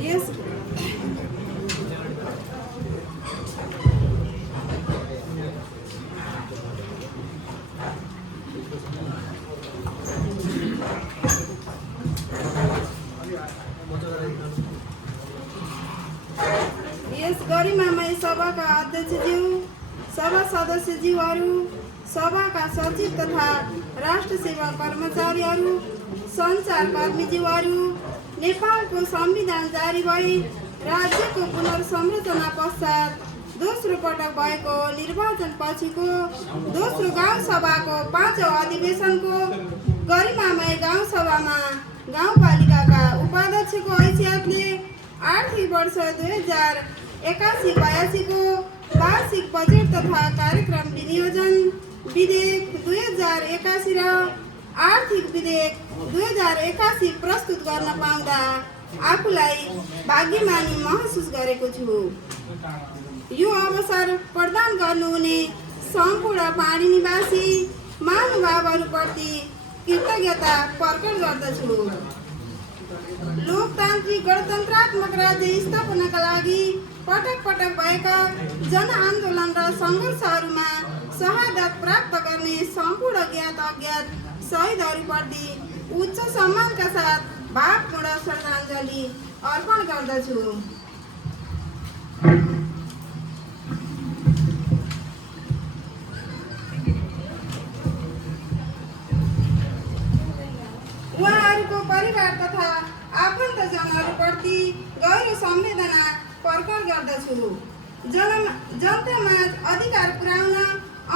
यस गरिमामय सभाका अध्यक्षज्यू, सभा सदस्यज्यूहरू, सभाका सचिव तथा राष्ट्र सेवा कर्मचारीहरू, सञ्चारकर्मीज्यूहरू, नेपालको संविधान जारी भई राज्यको पुनर्संरचना पश्चात दोस्रो पटक भएको निर्वाचन पछिको दोस्रो गाउँ सभाको 5औं अधिवेशनको गरिमामय गाउँ सभामा गाउँपालिकाका उपाध्यक्षको हैसियतले आर्थिक वर्ष 2081-82 को वार्षिक बजेट तथा कार्यक्रम विनियोजन विधेयक 2081 र आर्थिक विधेयक 2081 प्रस्तुत गर्न पाउँदा आफूलाई भाग्यमानी महसुस गरेको छु। यो अवसर प्रदान गर्नुहुने सम्पूर्ण पाडी निवासी महानुभावहरूप्रति कृतज्ञता प्रकट गर्दछु। लोकतान्त्रिक गणतन्त्रात्मक राज्य स्थापनाका लागि पटक पटक भएका जनआन्दोलन र सङ्घर्षहरूमा शहादत प्राप्त गर्ने सम्पूर्ण ज्ञात अज्ञात शहीदहरूप्रति उच्च सम्मानका साथ भावपूर्ण श्रद्धाञ्जली अर्पण गर्दछु। उहाँहरूको परिवार तथा आफन्तजनहरूप्रति गहिरो संवेदना प्रकट गर्दछु। जनतामाझ अधिकार पुर्याउन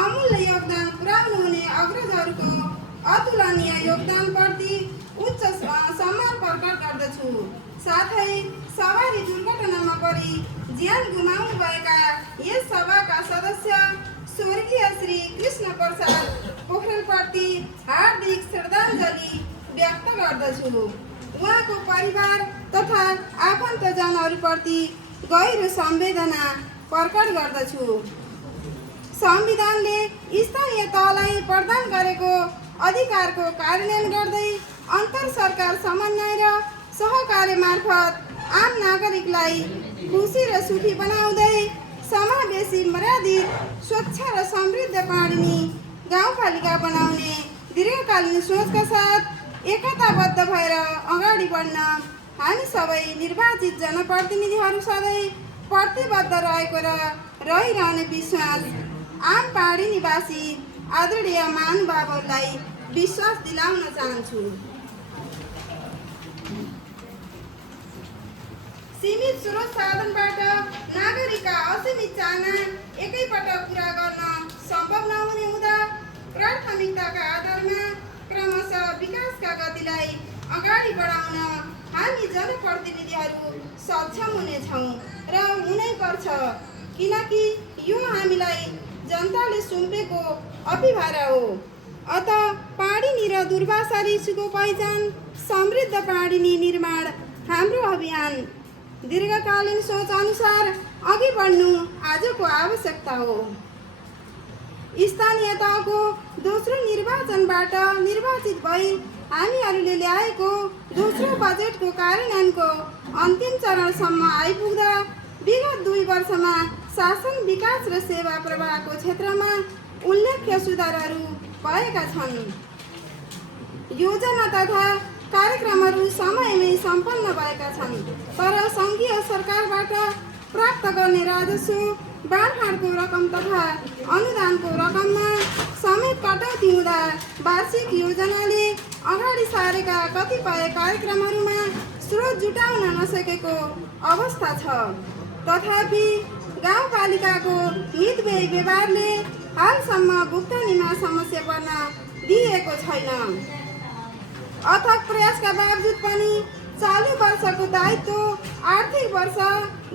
अमूल्य योगदान पुर्याउनुहुने अग्रजहरूको अतुलनीय योगदानप्रति उच्च सम्मान प्रकट गर्दछु। साथै सवारी दुर्घटनामा परि ज्यान गुमाउनुभएका यस सभाका सदस्य स्वर्गीय श्री कृष्ण प्रसाद पोखरेलप्रति हार्दिक श्रद्धाञ्जली व्यक्त गर्दछु। उहाँको परिवार तथा आफन्तजनहरूप्रति गहिरो संवेदना प्रकट गर्दछु। संविधानले स्थानीय तहलाई प्रदान गरेको अधिकारको कार्यान्वयन गर्दै अन्तर सरकार समन्वय र सहकार्य मार्फत आम नागरिकलाई खुसी र सुखी बनाउँदै समावेशी मर्यादित स्वच्छ र समृद्ध पाडिनी गाउँपालिका बनाउने दीर्घकालीन सोचका साथ एकताबद्ध भएर अगाडि बढ्न हामी सबै निर्वाचित जनप्रतिनिधिहरू सधैँ प्रतिबद्ध रहेको र रहिरहने विश्वास आम पाडी निवासी आदरणीय महानुभावहरूलाई विश्वास दिलाउन चाहन्छु। सीमित स्रोत साधनबाट नागरिकका असीमित चाहना एकैपटक पुरा गर्न सम्भव नहुने हुँदा प्राथमिकताका आधारमा क्रमशः विकासका गतिलाई अगाडि बढाउन हामी जनप्रतिनिधिहरू सक्षम हुनेछौँ र हुनैपर्छ, किनकि यो हामीलाई जनताले सुम्पेको अभिभारा हो। अत पाडिनी र दुर्वासा ऋषिको पहिचान समृद्ध पाडिनी निर्माण हाम्रो अभियान दीर्घकालीन सोच अनुसार अघि बढ्नु आजको आवश्यकता हो। स्थानीय तहको दोस्रो निर्वाचनबाट निर्वाचित भई हामीहरूले ल्याएको दोस्रो बजेटको कार्यान्वयनको अन्तिम चरणसम्म आइपुग्दा विगत 2 वर्षमा शासन विकास र सेवा प्रवाहको क्षेत्रमा उल्लेख्य सुधारहरू भएका छन्। योजना तथा कार्यक्रमहरू समयमै सम्पन्न भएका छन्, तर सङ्घीय सरकारबाट प्राप्त गर्ने राजस्व बाँडफाँडको रकम तथा अनुदानको रकममा समेत कटौती हुँदा वार्षिक योजनाले अगाडि सारेका कतिपय कार्यक्रमहरूमा स्रोत जुटाउन नसकेको अवस्था छ। तथापि गाउँपालिकाको हित व्यवहारले हालसम्म भुक्तानीमा समस्या पर्न दिएको छैन। अथक प्रयासका बावजुद पनि चालु वर्षको दायित्व आर्थिक वर्ष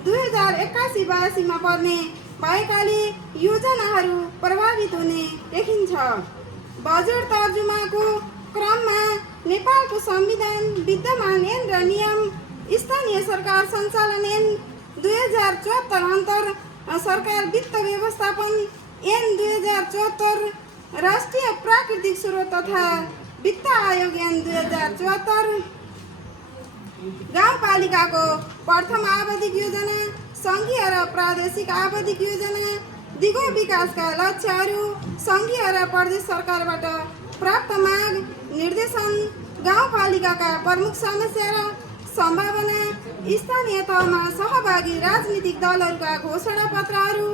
2081-82 मा पर्ने भएकाले योजनाहरू प्रभावित हुने देखिन्छ। बजेट तर्जुमाको क्रममा नेपालको संविधान, विद्यमान ऐन र नियम, स्थानीय सरकार सञ्चालन ऐन 2074 अन्तर सरकार वित्त व्यवस्थापन ऐन 2074, राष्ट्रिय प्राकृतिक स्रोत तथा वित्त आयोग ऐन 2074, गाउँपालिकाको प्रथम आवधिक योजना, सङ्घीय र प्रादेशिक आवधिक योजना, दिगो विकासका लक्ष्यहरू, सङ्घीय र प्रदेश सरकारबाट प्राप्त माग, निर्देशन, गाउँपालिकाका प्रमुख समस्या र सम्भावना, स्थानीय तहमा सहभागी राजनीतिक दलहरूका घोषणा पत्रहरू,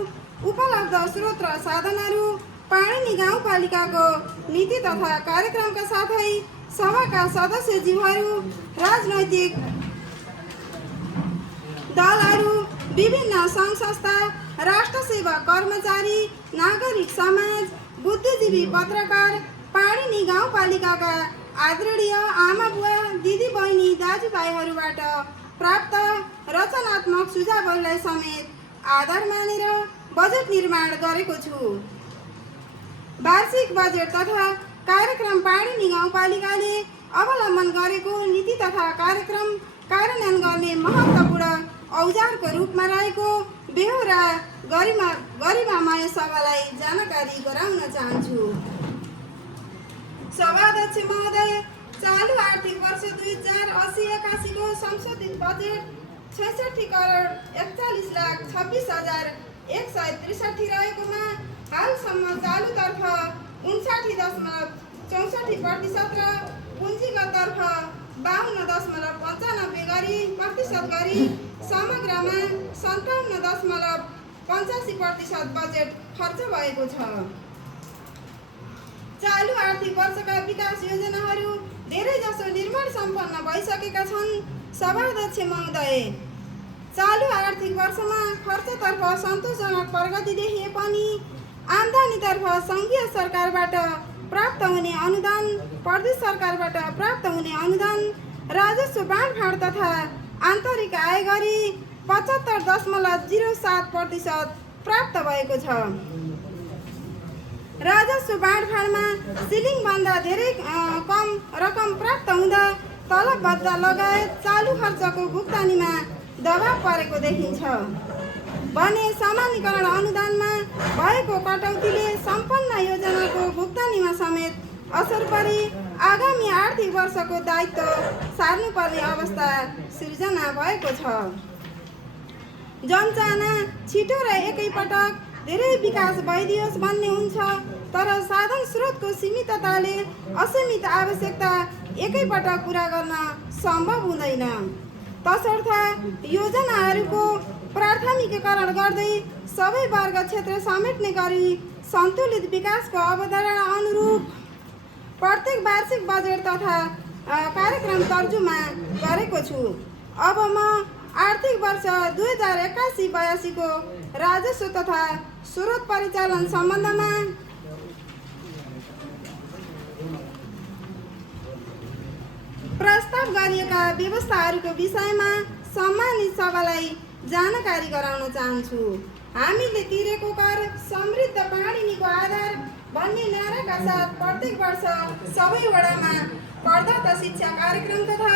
उपलब्ध स्रोत र साधनहरू, पाणिनी गाउँपालिकाको नीति तथा कार्यक्रमका साथै सभाका सदस्यज्यूहरू, राजनैतिक दलहरू, विभिन्न सङ्घ संस्था, राष्ट्रसेवा कर्मचारी, नागरिक समाज, बुद्धिजीवी, पत्रकार, पाणिनी गाउँपालिकाका आदरणीय आमा बुवा, दिदी बहिनी, दाजुभाइहरूबाट प्राप्त रचनात्मक सुझावहरूलाई समेत आधार मानेर बजेट निर्माण गरेको छु। वार्षिक बजेट तथा कार्यक्रम पाणिनी गाउँपालिकाले अवलम्बन गरेको नीति तथा कार्यक्रम कार्यान्वयन गर्ने महत्त्वपूर्ण औजारको रूपमा रहेको बेहोरा गरिमामय सभालाई जानकारी गराउन चाहन्छु। सभाध्यक्ष महोदय, चालु आर्थिक वर्ष 2080-81 को संशोधित बजेट 66 करोड 41,26,163 रहेकोमा हालसम्म चालुतर्फ 59.64% र पुँजीगततर्फ 52.95% गरी समग्रमा 57.85% बजेट खर्च भएको छ। चालु आर्थिक वर्षका विकास योजनाहरू धेरैजसो निर्माण सम्पन्न भइसकेका छन्। सभाध्यक्ष महोदय, चालु आर्थिक वर्षमा खर्चतर्फ सन्तोषजनक प्रगति देखिए पनि आम्दानीतर्फ सङ्घीय सरकारबाट प्राप्त हुने अनुदान, प्रदेश सरकारबाट प्राप्त हुने अनुदान, राजस्व बाँडफाँड तथा आन्तरिक आय गरी 75.07% प्राप्त भएको छ। राजस्व बाँडफाँडमा सिलिङभन्दा धेरै कम रकम प्राप्त हुँदा तलब भत्ता लगायत चालु खर्चको भुक्तानीमा दबाव परेको देखिन्छ भने सामान्यीकरण अनुदानमा भएको कटौतीले सम्पन्न योजनाको भुक्तानीमा समेत असर परी आगामी आर्थिक वर्षको दायित्व सार्नुपर्ने अवस्था सिर्जना भएको छ। जनचाहना छिटो र एकैपटक धेरै विकास भइदियोस् भन्ने हुन्छ, तर साधन स्रोतको सीमितताले असीमित आवश्यकता एकैपटक पुरा गर्न सम्भव हुँदैन। तसर्थ योजनाहरूको प्राथमिकीकरण गर्दै सबै वर्ग क्षेत्र समेट्ने गरी सन्तुलित विकासको अवधारणा अनुरूप प्रत्येक वार्षिक बजेट तथा कार्यक्रम तर्जुमा गरेको छु। अब म आर्थिक वर्ष 2081-82 को राजस्व तथा स्रोत परिचालन सम्बन्धमा प्रस्ताव गरिएका व्यवस्थाहरूको विषयमा सम्मानित सभालाई जानकारी गराउन चाहन्छु। हामीले तिरेको कर समृद्ध पाणिनीको आधार भन्ने नाराका साथ प्रत्येक वर्ष सबै वडामा प्रदत्त शिक्षा कार्यक्रम तथा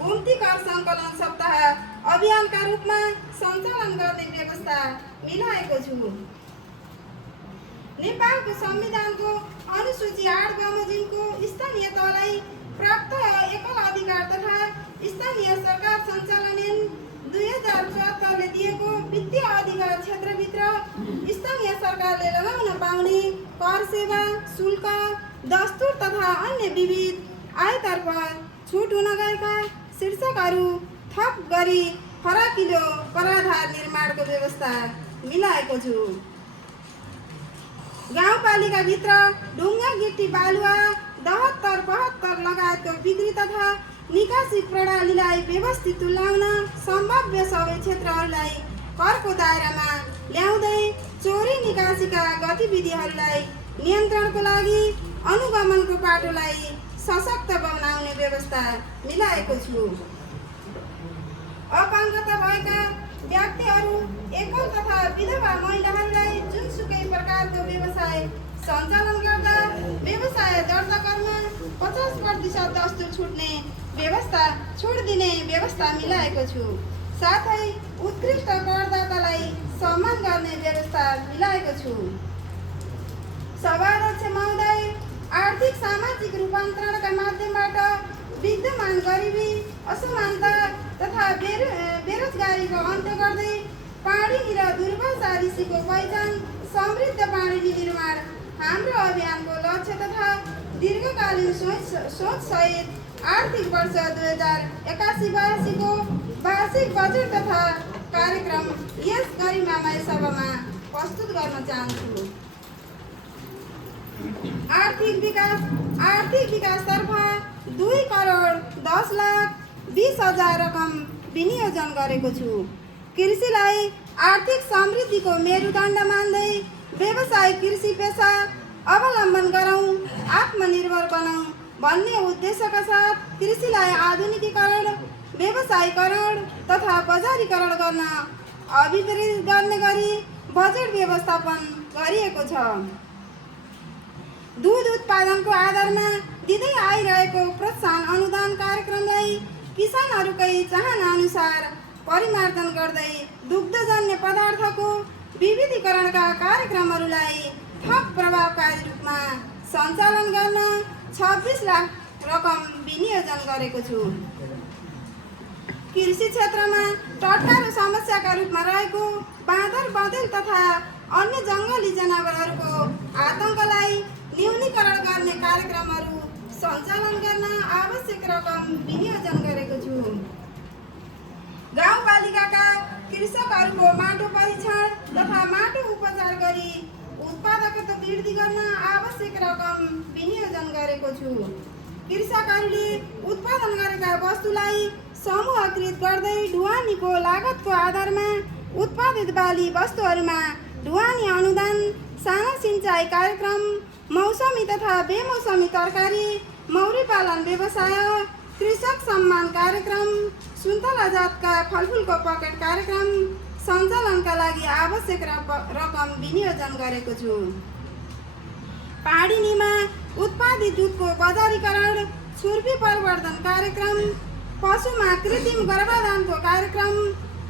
घुम्ती कर सङ्कलन सप्ताह अभियानका रूपमा सञ्चालन गर्ने व्यवस्था मिलाएको छु। नेपालको संविधानको अनुसूची 8 बमोजिमको स्थानीय तहलाई प्राप्त एकल अधिकार तथा स्थानीय सरकार सञ्चालन ऐन 2074 ले दिएको वित्तीय अधिकार क्षेत्रभित्र स्थानीय सरकारले लगाउन पाउने कर सेवा शुल्क, दस्तुर तथा अन्य विविध आयतर्फ छुट हुन गएका शीर्षकहरू थप गरी फराकिलो कराधार निर्माणको व्यवस्था मिलाएको छु। गाउँपालिकाभित्र ढुङ्गा, गिट्टी, बालुवा, 72-75 लगायतको बिक्री तथा निकासी प्रणालीलाई व्यवस्थित तुल्याउन सम्भाव्य सबै क्षेत्रहरूलाई करको दायरामा ल्याउँदै चोरी निकासीका गतिविधिहरूलाई नियन्त्रणको लागि अनुगमनको पाटोलाई सशक्त बनाउने व्यवस्था मिलाएको छु। अपाङ्गता भएका व्यक्तिहरू, एकल तथा विधवा महिलाहरूलाई जुनसुकै प्रकारको व्यवसाय सञ्चालन गर्दा व्यवसाय दर्ता गर्न 50% दस्तुर छुट्ने व्यवस्था छुट दिने व्यवस्था मिलाएको छु। साथै उत्कृष्ट करदातालाई सम्मान गर्ने व्यवस्था मिलाएको छु। सभाध्यक्ष महोदय, आर्थिक सामाजिक रूपान्तरणका माध्यमबाट विद्यमान गरिबी, असमानता तथा बेरोजगारीको अन्त्य गर्दै पाणिनि र दुर्वासा ऋषिको पहिचान समृद्ध पाणिनि निर्माण हाम्रो अभियानको लक्ष्य तथा दीर्घकालीन सोचसहित आर्थिक वर्ष 2081-82को वार्षिक बजेट तथा कार्यक्रम यस गरिमामय सभामा प्रस्तुत गर्न चाहन्छु। आर्थिक विकासतर्फ 2,10,20,000 रकम विनियोजन गरेको छु। कृषिलाई आर्थिक समृद्धिको मेरुदण्ड मान्दै व्यावसायिक कृषि पेसा अवलम्बन गरौँ, आत्मनिर्भर बनाऊँ भन्ने उद्देश्यका साथ कृषिलाई आधुनिकीकरण, व्यवसायीकरण तथा बजारीकरण गर्न अभिप्रेरित गर्ने गरी बजेट व्यवस्थापन गरिएको छ। दूध उत्पादनको आधारमा दिँदै आइरहेको प्रोत्साहन अनुदान कार्यक्रमलाई किसानहरूकै चाहना अनुसार परिमार्जन गर्दै दुग्धजन्य पदार्थको विविधीकरणका कार्यक्रमहरूलाई थप प्रभावकारी रूपमा सञ्चालन गर्न 26 लाख रकम विनियोजन गरेको छु। कृषि क्षेत्रमा टट्टारो समस्याका रूपमा रहेको बाँदर, बँदेल तथा अन्य जङ्गली जनावरहरूको आतङ्कलाई न्यूनीकरण गर्ने कार्यक्रमहरू सञ्चालन गर्न आवश्यक रकम विनियोजन गरेको छु। गाउँपालिकाका कृषकहरूको माटो परीक्षण तथा माटो उपचार गरी उत्पादकता वृद्धि गर्न आवश्यक रकम विनियोजन गरेको छु। कृषकहरूले उत्पादन गरेका वस्तुलाई समूहकृत गर्दै ढुवानीको लागतको आधारमा उत्पादित बाली वस्तुहरूमा ढुवानी अनुदान, साना सिँचाइ कार्यक्रम, मौसमी तथा बेमौसमी तरकारी, मौरी पालन व्यवसाय, कृषक सम्मान कार्यक्रम, सुन्तला जातका फलफुलको पकेट कार्यक्रम सञ्चालनका लागि आवश्यक रकम विनियोजन गरेको छु। पाणिनीमा उत्पादित दुधको बजारीकरण, छुर्पी प्रवर्धन कार्यक्रम, पशुमा कृत्रिम गर्भाधानको कार्यक्रम,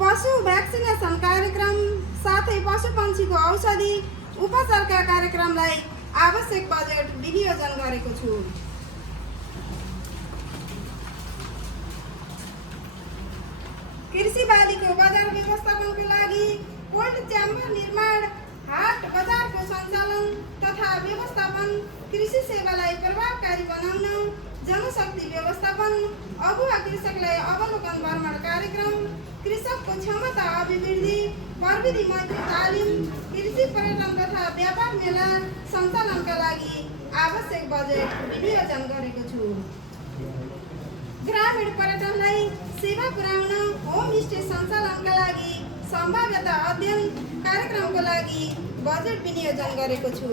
पशु भ्याक्सिनेसन कार्यक्रम साथै पशुपन्छीको औषधि उपचारका कार्यक्रमलाई आवश्यक बजेट विनियोजन गरेको छु। कृषि बालीको बजार व्यवस्थापनको लागि कोल्ड च्याम्बर निर्माण, हाट बजारको सञ्चालन तथा व्यवस्थापन, कृषि सेवालाई प्रभावकारी बनाउन जनशक्ति व्यवस्थापन, अगुवा कृषकलाई अवलोकन भ्रमण कार्यक्रम, कृषकको क्षमता अभिवृद्धि, प्रविधि मैत्री तालिम, कृषि पर्यटन तथा व्यापार मेला सञ्चालनका लागि आवश्यक बजेट विनियोजन गरेको छु। ग्रामीण पर्यटनलाई सेवा पुर्याउन होमस्टे सञ्चालनका लागि सम्भाव्यता अध्ययन कार्यक्रमको लागि बजेट विनियोजन गरेको छु।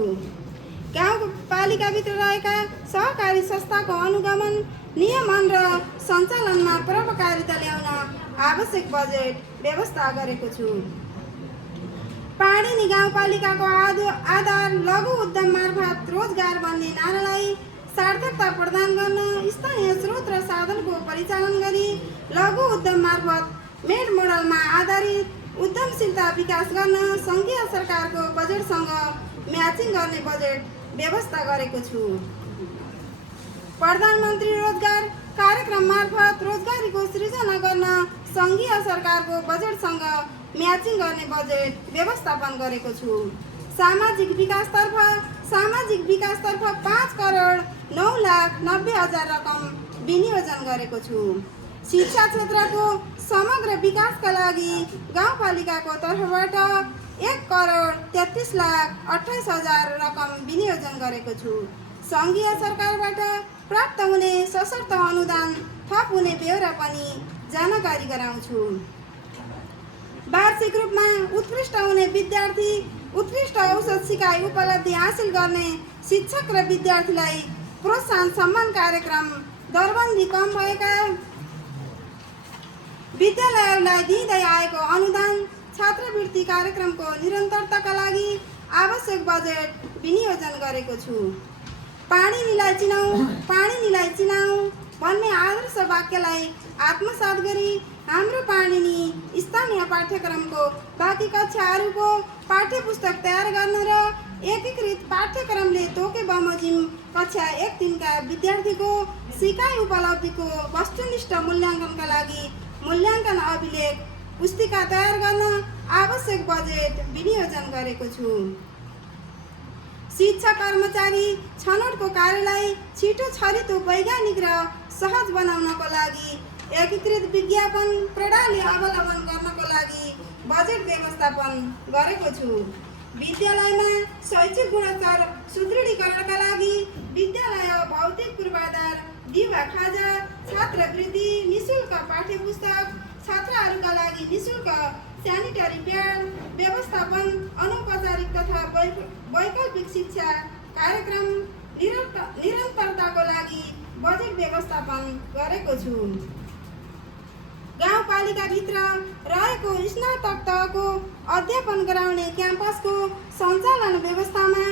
गाउँपालिकाभित्र रहेका सहकारी संस्थाको अनुगमन, नियमन र सञ्चालनमा प्रभावकारिता ल्याउन आवश्यक बजेट व्यवस्था गरेको छु। पाणिनी गाउँपालिकाको आधार लघु उद्यम मार्फत रोजगार भन्ने नारालाई सार्थकता प्रदान गर्न स्थानीय स्रोत र साधनको परिचालन गरी लघु उद्यम मार्फत मेड मोडलमा आधारित उद्यमशीलता विकास गर्न सङ्घीय सरकारको बजेटसँग म्याचिङ गर्ने बजेट व्यवस्था गरेको छु। प्रधानमन्त्री रोजगार कार्यक्रम मार्फत रोजगारीको सृजना गर्न सङ्घीय सरकारको बजेटसँग म्याचिङ गर्ने बजेट व्यवस्थापन गरेको छु। सामाजिक विकासतर्फ 5,09,90,000 रकम विनियोजन गरेको छु। शिक्षा क्षेत्रको समग्र विकासका लागि गाउँपालिकाको तर्फबाट 1,33,28,000 रकम विनियोजन गरेको छु। सङ्घीय सरकारबाट प्राप्त हुने सशर्त अनुदान थप हुने बेहोरा पनि जानकारी गराउँछु। वार्षिक रूपमा उत्कृष्ट हुने विद्यार्थी, उत्कृष्ट औसत सिकाइ उपलब्धि हासिल गर्ने शिक्षक र विद्यार्थीलाई प्रोत्साहन सम्मान कार्यक्रम, दरबन्दी कम भएका विद्यालयहरूलाई दिँदै आएको अनुदान, छात्रवृत्ति कार्यक्रमको निरन्तरताका लागि आवश्यक बजेट विनियोजन गरेको छु। पाणिनीलाई चिनाऊ भन्ने आदर्श वाक्यलाई आत्मसात गरी हाम्रो पाणिनी स्थानीय पाठ्यक्रमको बाँकी कक्षाहरूको पाठ्यपुस्तक तयार गर्न र एकीकृत पाठ्यक्रमले तोके बमोजिम कक्षा 1-3 का विद्यार्थीको सिकाइ उपलब्धिको वस्तुनिष्ठ मूल्याङ्कनका लागि मूल्याङ्कन अभिलेख पुस्तिका तयार गर्न आवश्यक बजेट विनियोजन गरेको छु। शिक्षक कर्मचारी छनौटको कार्यलाई छिटो छरितो वैज्ञानिक र सहज बनाउनको लागि एकीकृत विज्ञापन प्रणाली अवलम्बन गर्नको लागि बजेट व्यवस्थापन गरेको छु। विद्यालयमा शैक्षिक गुणस्तर सुदृढीकरणका लागि विद्यालय भौतिक पूर्वाधार, दिवा खाजा, छात्रवृत्ति, निशुल्क पाठ्यपुस्तक, छात्राहरूका लागि निशुल्क स्यानिटरी प्याड व्यवस्थापन, अनौपचारिक तथा वैकल्पिक शिक्षा कार्यक्रम निरन्तरताको लागि बजेट व्यवस्थापन गरेको छु। गाउँपालिकाभित्र रहेको स्नातक तहको अध्यापन गराउने क्याम्पसको सञ्चालन व्यवस्थामा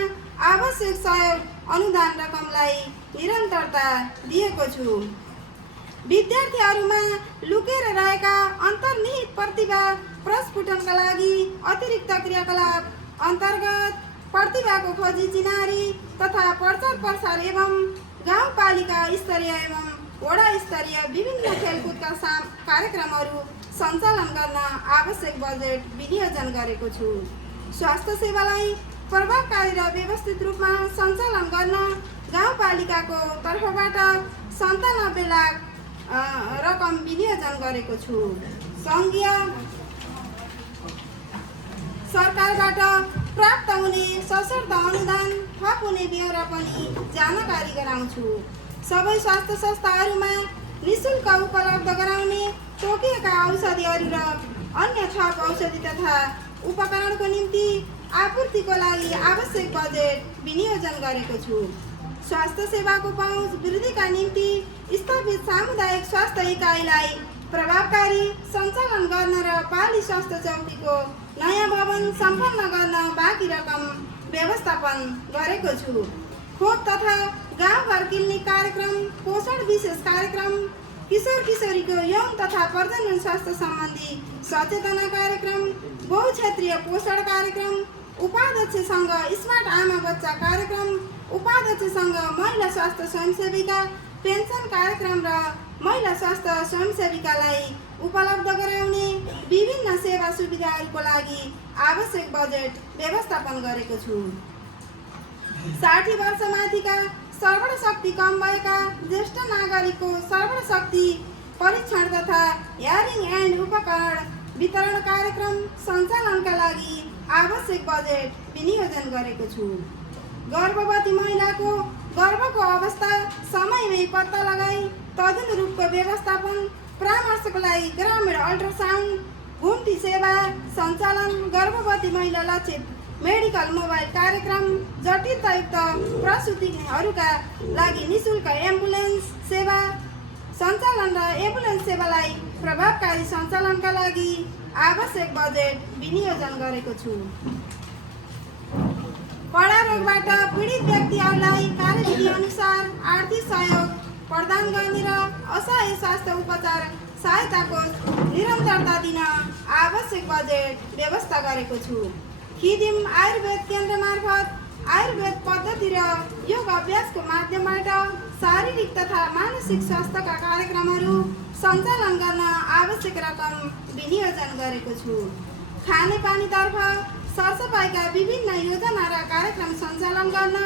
आवश्यक सहयोग अनुदान रकमलाई निरन्तरता दिएको छु। विद्यार्थीहरूमा लुकेर रहेका अन्तर्निहित प्रतिभा प्रस्फुटनका लागि अतिरिक्त क्रियाकलाप अन्तर्गत प्रतिभाको खोजी चिनारी तथा प्रचार प्रसार एवं गाउँपालिका स्तरीय एवं वडा स्तरीय विभिन्न खेलकुदका कार्यक्रमहरू सञ्चालन गर्न आवश्यक बजेट विनियोजन गरेको छु। स्वास्थ्य सेवालाई प्रभावकारी र व्यवस्थित रूपमा सञ्चालन गर्न गाउँपालिकाको तर्फबाट 97 लाख रकम विनियोजन गरेको छु। सङ्घीय सरकारबाट प्राप्त हुने सशर्त अनुदान थप हुने ब्यौरा पनि जानकारी गराउँछु। सबै स्वास्थ्य संस्थाहरूमा निशुल्क उपलब्ध गराउने तोकिएका औषधिहरू र अन्य थप औषधि तथा उपकरणको निम्ति आपूर्तिको लागि आवश्यक बजेट विनियोजन गरेको छु। स्वास्थ्य सेवाको पहुँच वृद्धिका निम्ति स्थापित सामुदायिक स्वास्थ्य इकाइलाई प्रभावकारी सञ्चालन गर्न र पाली स्वास्थ्य चौकीको नयाँ भवन सम्पन्न गर्न बाँकी रकम व्यवस्थापन गरेको छु। खोप तथा गाउँघर क्लिनिक कार्यक्रम, पोषण विशेष कार्यक्रम, किशोर किशोरीको यौन तथा प्रजनन स्वास्थ्य सम्बन्धी सचेतना कार्यक्रम, बहुक्षेत्रीय पोषण कार्यक्रम, उपाध्यक्षसँग स्मार्ट आमा बच्चा कार्यक्रम, उपाध्यक्षसँग महिला स्वास्थ्य स्वयंसेविका पेन्सन कार्यक्रम र महिला स्वास्थ्य स्वयंसेविकालाई उपलब्ध गराउने विभिन्न सेवा सुविधाहरूको लागि आवश्यक बजेट व्यवस्थापन गरेको छु। 60 वर्षमाथिका श्रवण शक्ति कम भएका ज्येष्ठ नागरिकको श्रवण शक्ति परीक्षण तथा हियरिङ एन्ड उपकरण वितरण कार्यक्रम सञ्चालनका लागि आवश्यक बजेट विनियोजन गरेको छु। गर्भवती महिलाको गर्भको अवस्था समयमै पत्ता लगाई तदनुरूपको व्यवस्थापन परामर्शको लागि ग्रामीण अल्ट्रासाउन्ड घुम्ती सेवा सञ्चालन, गर्भवती महिला लक्षित मेडिकल मोबाइल कार्यक्रम, जटिलतायुक्त प्रसुतिहरूका लागि निशुल्क एम्बुलेन्स सेवा सञ्चालन र एम्बुलेन्स सेवालाई प्रभावकारी सञ्चालनका लागि आवश्यक बजेट विनियोजन गरेको छु। कडा रोगबाट पीडित व्यक्तिहरूलाई कार्यविधि अनुसार आर्थिक सहयोग प्रदान गर्ने र असहाय स्वास्थ्य उपचार सहायताको निरन्तरता दिन आवश्यक बजेट व्यवस्था गरेको छु। खिदिम आयुर्वेद केन्द्र मार्फत आयुर्वेद पद्धति र योग अभ्यासको माध्यमबाट शारीरिक तथा मानसिक स्वास्थ्यका कार्यक्रमहरू सञ्चालन गर्न आवश्यक रकम विनियोजन गरेको छु। खानेपानीतर्फ सरसफाइका विभिन्न योजना र कार्यक्रम सञ्चालन गर्न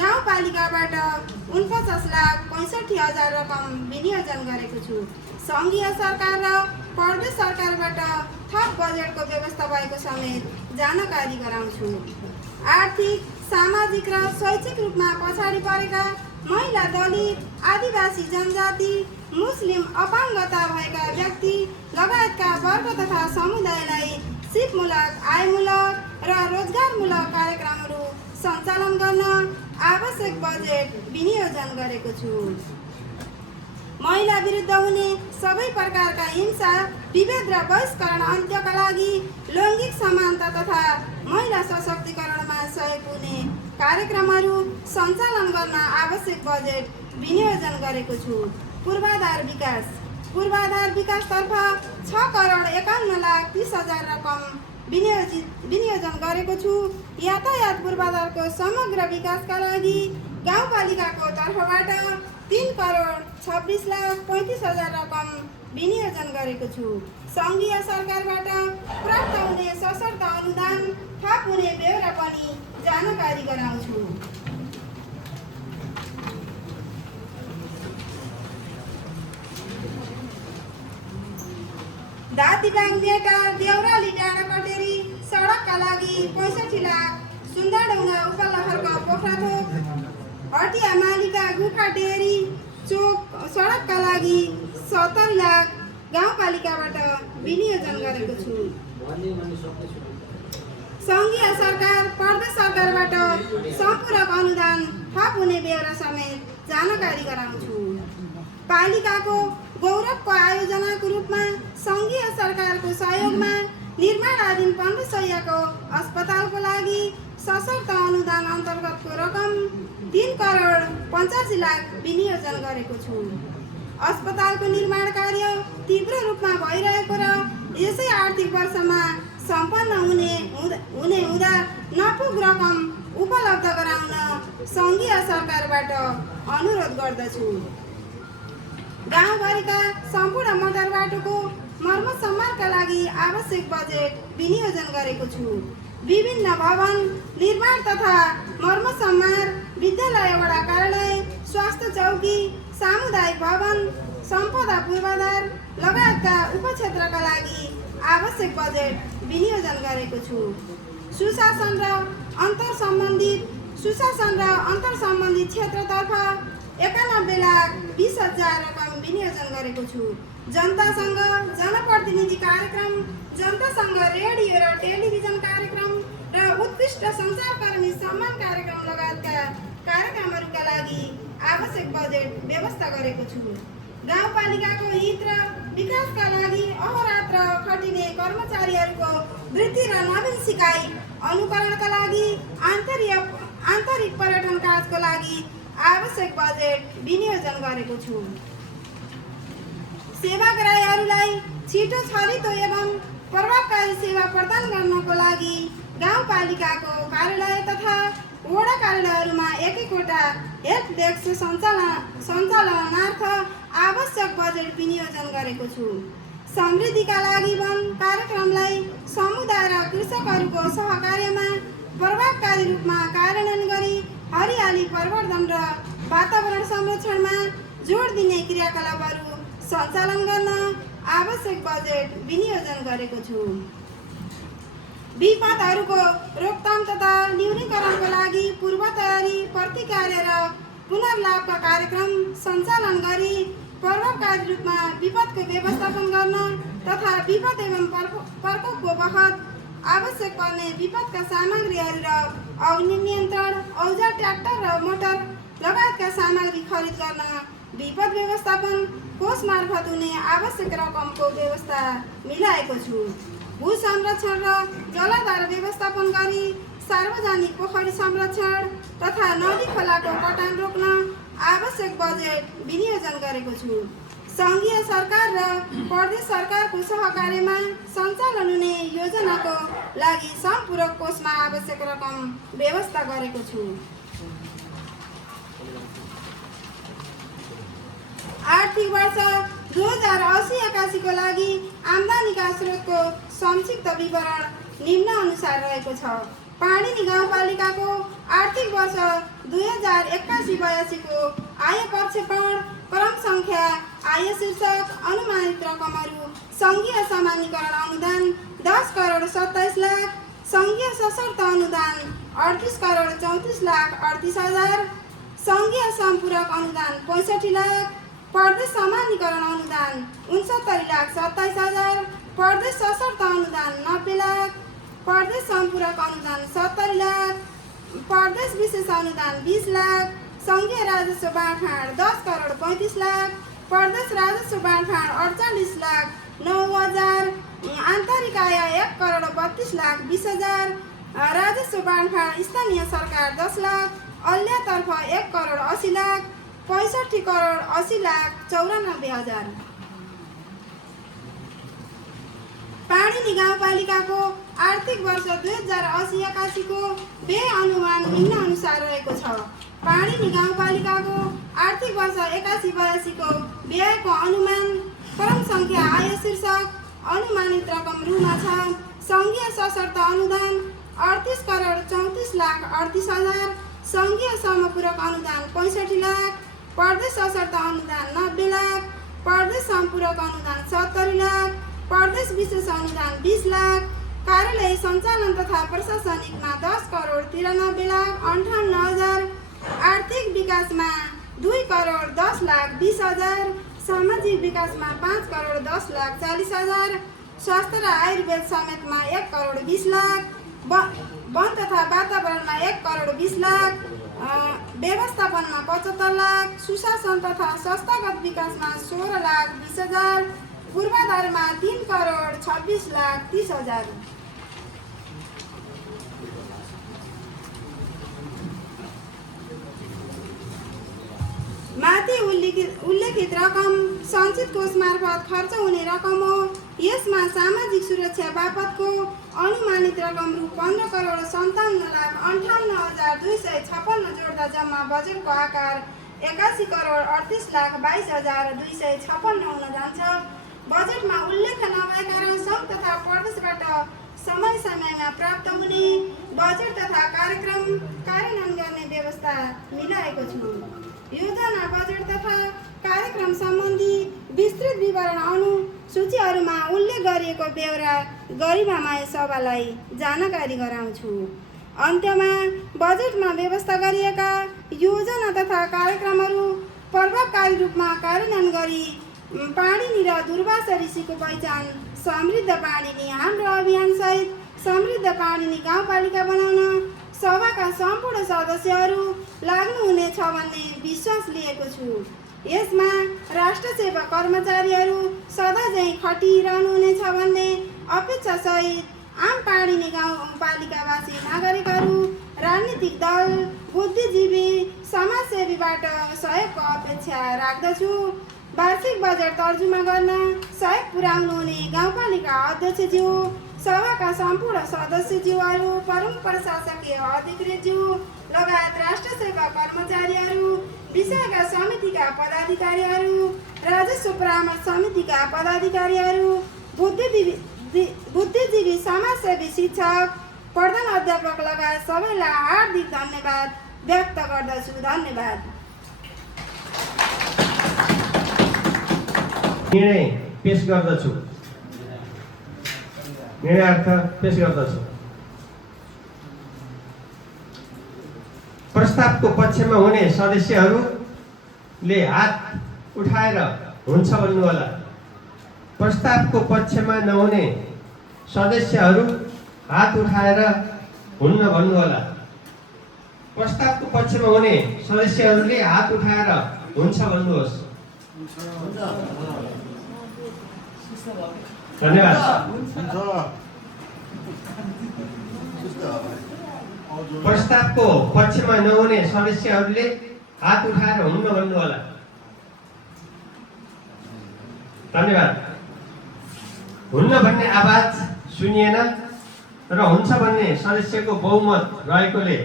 गाउँपालिकाबाट 49,65,000 रकम विनियोजन गरेको छु। सङ्घीय सरकार र प्रदेश सरकारबाट थप बजेटको व्यवस्था भएको समेत जानकारी गराउँछु। आर्थिक, सामाजिक र शैक्षिक रूपमा पछाडि परेका महिला, दलित, आदिवासी जनजाति, मुस्लिम, अपाङ्गता भएका व्यक्ति लगायतका वर्ग तथा समुदायलाई सिपमूलक, आयमूलक र रोजगारमूलक कार्यक्रमहरू सञ्चालन गर्न आवश्यक बजेट विनियोजन गरेको छु। महिला विरुद्ध हुने सबै प्रकारका हिंसा, विभेद र बहिष्करण अन्त्यका लागि लैङ्गिक समानता तथा महिला सशक्तिकरणमा सहयोग हुने कार्यक्रमहरू सञ्चालन गर्न आवश्यक बजेट विनियोजन गरेको छु। पूर्वाधार विकासतर्फ 6,51,30,000 रकम विनियोजन गरेको छु। यातायात पूर्वाधारको समग्र विकासका लागि गाउँपालिकाको तर्फबाट 3,26,35,000 रकम विनियोजन गरेको छु। सङ्घीय सरकारबाट प्राप्त हुने सशर्त अनुदान थप हुने बेहोरा पनि जानकारी गराउँछु। दातीबाङ मेटा देउराली डाँडा कटेरी सडकका लागि 65 लाख, सुन्दाडुङ्गा उपलहरका पोखराथोक हटिया मालिका गुफा डेरी चोक सडकका लागि 70 लाख गाउँपालिकाबाट विनियोजन गरेको छु। सङ्घीय सरकार प्रदेश सरकारबाट सम्पूरक अनुदान थप हुने बेहोरा समेत जानकारी गराउँछु। पालिकाको गौरवको आयोजनाको रूपमा सङ्घीय सरकारको सहयोगमा निर्माणाधीन 15 शय्याको अस्पतालको लागि सशर्त अनुदान अन्तर्गतको रकम 3,85,00,000 विनियोजन गरेको छु। अस्पतालको निर्माण कार्य तीव्र रूपमा भइरहेको र यसै आर्थिक वर्षमा सम्पन्न हुने हुँदा नपुग रकम उपलब्ध गराउन सङ्घीय सरकारबाट अनुरोध गर्दछु। गाउँभरिका सम्पूर्ण मोटर बाटोको मर्मत सम्मारका लागि आवश्यक बजेट विनियोजन गरेको छु। विभिन्न भवन निर्माण तथा मर्मत सम्मार, विद्यालय वडा कार्यालय, स्वास्थ्य चौकी, सामुदायिक भवन, सम्पदा पूर्वाधार लगायतका उपक्षेत्रका लागि आवश्यक बजेट विनियोजन गरेको छु। सुशासन र अन्तर सम्बन्धित क्षेत्रतर्फ 91,20,000 रकम विनियोजन गरेको छु। जनतासँग जनप्रतिनिधि कार्यक्रम, जनतासँग रेडियो र टेलिभिजन कार्यक्रम र उत्कृष्ट सञ्चारकर्मी सम्मान कार्यक्रम लगायतका कार्यक्रमहरूका लागि आवश्यक बजेट व्यवस्था गरेको छु। गाउँपालिकाको हित र विकासका लागि अहोरात्र खटिने कर्मचारीहरूको वृद्धि र नवीन सिकाइ अनुकरणका लागि आन्तरिक पर्यटन कार्यको लागि आवश्यक बजेट विनियोजन गरेको छु। सेवाग्राहीहरूलाई छिटो, छरितो एवं प्रभावकारी सेवा प्रदान गर्नको लागि गाउँपालिकाको कार्यालय तथा वडा कार्यालयहरूमा एक-एकवटा हेल्प डेस्क सञ्चालनार्थ आवश्यक बजेट विनियोजन गरेको छु। समृद्धिका लागि वन कार्यक्रमलाई समुदाय र कृषकहरूको सहकार्यमा प्रभावकारी रूपमा कार्यान्वयन गरी हरियाली प्रवर्धन र वातावरण संरक्षणमा जोड दिने क्रियाकलापहरू सञ्चालन गर्न आवश्यक बजेट विनियोजन गरेको छु। विपदहरूको रोकथाम तथा न्यूनीकरणको लागि पूर्व तयारी, प्रतिक्रिया र पुनर्लाभका कार्यक्रम सञ्चालन गरी प्रभावकारी रूपमा विपदको व्यवस्थापन गर्न तथा विपद एवं प्रकोपको बखत आवश्यक पर्ने विपदका सामग्रीहरू र अग्नि नियन्त्रण औजार, ट्र्याक्टर र मोटर लगायतका सामग्री खरिद गर्न विपद व्यवस्थापन कोष मार्फत हुने आवश्यक रकमको व्यवस्था मिलाएको छु। भू संरक्षण र जलाधार व्यवस्थापन गरी सार्वजनिक पोखरी संरक्षण तथा नदी खोलाको कटान रोक्न आवश्यक बजेट विनियोजन गरेको छु। सङ्घीय सरकार र प्रदेश सरकारको सहकार्यमा सञ्चालन हुने योजनाको लागि सम्पूरक कोषमा आवश्यक रकम व्यवस्था गरेको छु। आर्थिक वर्ष 2080-81 को लागि आम्दानीका स्रोतको संक्षिप्त विवरण निम्न अनुसार रहेको छ। पाणिनी गाउँपालिकाको आर्थिक वर्ष 2081-82 को आय प्रक्षेपण, क्रम सङ्ख्या, आय शीर्षक, अनुमानित रकमहरू: सङ्घीय सामान्यीकरण अनुदान 10,27,00,000, सङ्घीय सशर्त अनुदान 38,34,38,000, सङ्घीय सम्पूरक अनुदान 65 लाख, प्रदेश सामान्यीकरण अनुदान 69,27,000, प्रदेश सशर्त अनुदान 90 लाख, प्रदेश सम्पूरक अनुदान 70 लाख, प्रदेश विशेष अनुदान 20 लाख, सङ्घीय राजस्व बाँडफाँड 10,35,00,000, प्रदेश राजस्व बाँडफाँड 48,09,000, आन्तरिक आय 1,32,20,000, राजस्व बाँडफाँड स्थानीय सरकार 10 लाख, अन्यतर्फ 1,80,00,000, 65,80,94,000। पाणिनी पाणिनी गाउँपालिकाको आर्थिक वर्ष 2080-81 को व्यय अनुमान निम्न अनुसार रहेको छ। पाणिनी गाउँपालिकाको आर्थिक वर्ष 81-82 को व्ययको अनुमान क्रम सङ्ख्या आय शीर्षक अनुमानित रकम रुमा छ। सङ्घीय सशर्त अनुदान 38,34,38,000, सङ्घीय समपूरक अनुदान 65 लाख, प्रदेश सशर्त अनुदान 90 लाख, प्रदेश सम्पूरक अनुदान 70 लाख, प्रदेश विशेष अनुदान 20 लाख, कार्यालय सञ्चालन तथा प्रशासनिकमा 10,93,58,000, आर्थिक विकासमा 2,10,20,000, सामाजिक विकासमा 5,10,40,000, स्वास्थ्य र आयुर्वेद समेतमा 1,20 लाख, वन तथा वातावरणमा 1,20 लाख, व्यवस्थापनमा 75 लाख, सुशासन तथा संस्थागत विकासमा 16,20,000, पूर्वाधारमा 3,26,30,000। माथि उल्लेखित रकम सञ्चित कोष मार्फत खर्च हुने रकम हो। यसमा सामाजिक सुरक्षा बापतको अनुमानित रकम रु 15,57,58,256 जोड्दा जम्मा बजेटको आकार 81,38,22,256 हुन जान्छ। बजेटमा उल्लेख नभएका र सङ्घ तथा प्रदेशबाट समय समयमा प्राप्त हुने बजेट तथा कार्यक्रम कार्यान्वयन गर्ने व्यवस्था मिलाएको छु। योजना बजेट तथा कार्यक्रम सम्बन्धी विस्तृत विवरण अनुसूचीहरूमा उल्लेख गरिएको बेहोरा गरिमामय सभालाई जानकारी गराउँछु। अन्त्यमा बजेटमा व्यवस्था गरिएका योजना तथा कार्यक्रमहरू प्रभावकारी रूपमा कार्यान्वयन गरी पाणिनी र दुर्वासा ऋषिको पहिचान समृद्ध पाणिनी हाम्रो अभियानसहित समृद्ध पाणिनी गाउँपालिका बनाउन सभाका सम्पूर्ण सदस्यहरू लाग्नुहुनेछ भन्ने विश्वास लिएको छु। यसमा राष्ट्र सेवा कर्मचारीहरू सदाझै खटिरहनुहुनेछ भन्ने अपेक्षासहित आम पाणिनी गाउँपालिकावासी नागरिकहरू, राजनीतिक दल, बुद्धिजीवी, समाजसेवीबाट सहयोगको अपेक्षा राख्दछु। वार्षिक बजेट तर्जुमा गर्न सहयोग पुर्याउनुहुने गाउँपालिका अध्यक्षज्यू, सभाका सम्पूर्ण सदस्यज्यूहरू, प्रमुख प्रशासकीय अधिकृतज्यू लगायत राष्ट्र सेवा कर्मचारीहरू, विषयका समितिका पदाधिकारीहरू, राजस्व परामर्श समितिका पदाधिकारीहरू, बुद्धिजीवी, समाजसेवी, शिक्षक, प्रधान अध्यापक लगायत सबैलाई हार्दिक धन्यवाद व्यक्त गर्दछु। धन्यवाद। निर्णय पेश गर्दछु। निर्णयार्थ पेश गर्दछु। प्रस्तावको पक्षमा हुने सदस्यहरूले हात उठाएर हुन्छ भन्नुहोला। प्रस्तावको पक्षमा नहुने सदस्यहरू हात उठाएर हुन्न भन्नुहोला। प्रस्तावको पक्षमा हुने सदस्यहरूले हात उठाएर हुन्छ भन्नुहोस्। धन्यवाद। प्रस्तावको पक्षमा नहुने सदस्यहरूले हात उठाएर हुन्न भन्नुहोला। धन्यवाद। हुन्न भन्ने आवाज सुनिएन र हुन्छ भन्ने सदस्यको बहुमत रहेकोले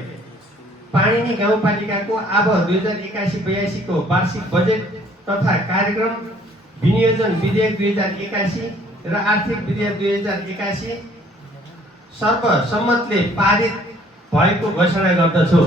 पाणिनी गाउँपालिकाको अब 2081-82 को वार्षिक बजेट तथा कार्यक्रम विनियोजन विधेयक 2081 र आर्थिक विधेयक 2081 सर्वसम्मतले पारित भएको घोषणा गर्दछु।